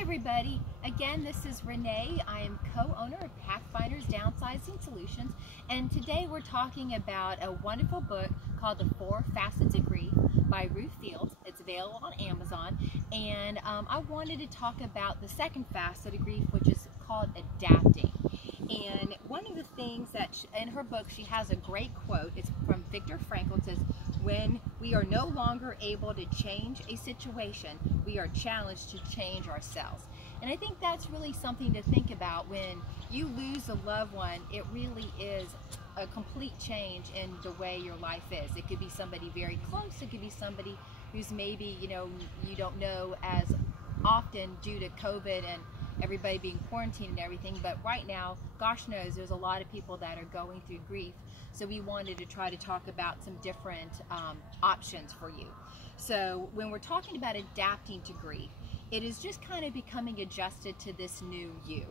everybody, again this is Renee. I am co-owner of Pathfinders Downsizing Solutions, and today we're talking about a wonderful book called The 4 Facets of Grief by Ruth E. It's available on Amazon, and I wanted to talk about the second facet of grief, which is called adapting. And one of the things that in her book, she has a great quote. It's from Viktor Frankl. It says, "When we are no longer able to change a situation, we are challenged to change ourselves." And I think that's really something to think about. When you lose a loved one, it really is a complete change in the way your life is. It could be somebody very close. It could be somebody who's maybe, you don't know as often due to COVID and everybody being quarantined and everything, but right now, gosh knows, there's a lot of people that are going through grief. So we wanted to try to talk about some different options for you. So when we're talking about adapting to grief, it is just kind of becoming adjusted to this new you.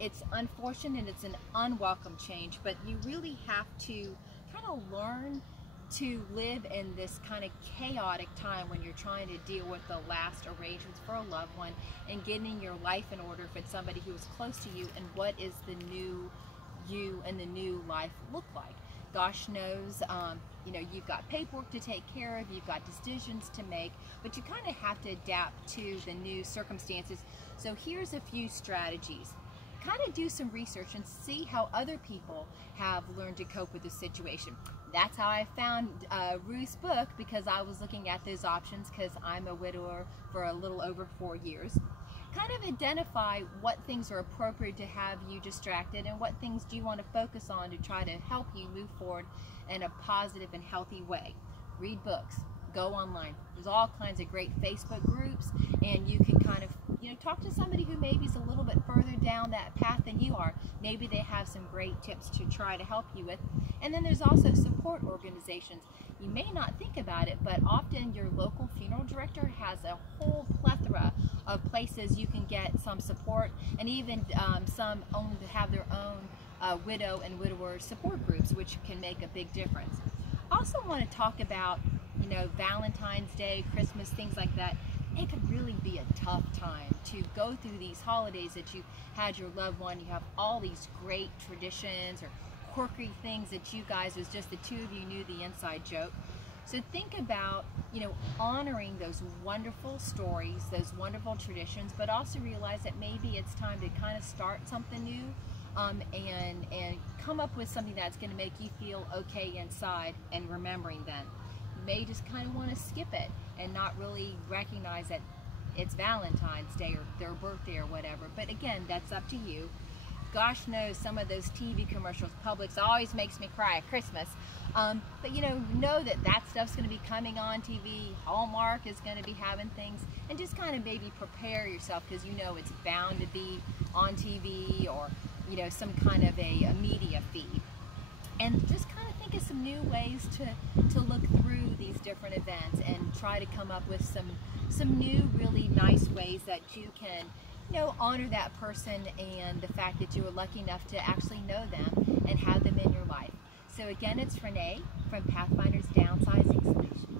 It's unfortunate and it's an unwelcome change, but you really have to kind of learn to live in this kind of chaotic time when you're trying to deal with the last arrangements for a loved one and getting your life in order if it's somebody who is close to you, and what is the new you and the new life look like. Gosh knows, you've got paperwork to take care of, you've got decisions to make, but you kind of have to adapt to the new circumstances. So here's a few strategies. Kind of do some research and see how other people have learned to cope with the situation. That's how I found Ruth's book, because I was looking at those options because I'm a widower for a little over 4 years. Kind of identify what things are appropriate to have you distracted and what things do you want to focus on to try to help you move forward in a positive and healthy way. Read books, go online. There's all kinds of great Facebook groups, and you can kind of talk to somebody who maybe is a little bit further down that path than you are. Maybe they have some great tips to try to help you with. And then there's also support organizations. You may not think about it, but often your local funeral director has a whole plethora of places you can get some support, and even some have their own widow and widower support groups, which can make a big difference. I also want to talk about Valentine's Day, Christmas, things like that. It could really be a tough time to go through these holidays that you had your loved one. You have all these great traditions or quirky things that you guys, was just the two of you, knew the inside joke. So think about, honoring those wonderful stories, those wonderful traditions, but also realize that maybe it's time to kind of start something new and come up with something that's going to make you feel okay inside, and remembering them. May just kind of want to skip it and not really recognize that it's Valentine's Day or their birthday or whatever. But again, that's up to you. Gosh knows, some of those TV commercials, Publix always makes me cry at Christmas. But know that stuff's going to be coming on TV. Hallmark is going to be having things, and just kind of maybe prepare yourself, because it's bound to be on TV or some kind of a media feed. And just kind of think of some new ways to look through these different events and try to come up with some new, really nice ways that you can, honor that person and the fact that you were lucky enough to actually know them and have them in your life. So again, it's Renee from Pathfinders Downsizing Solutions.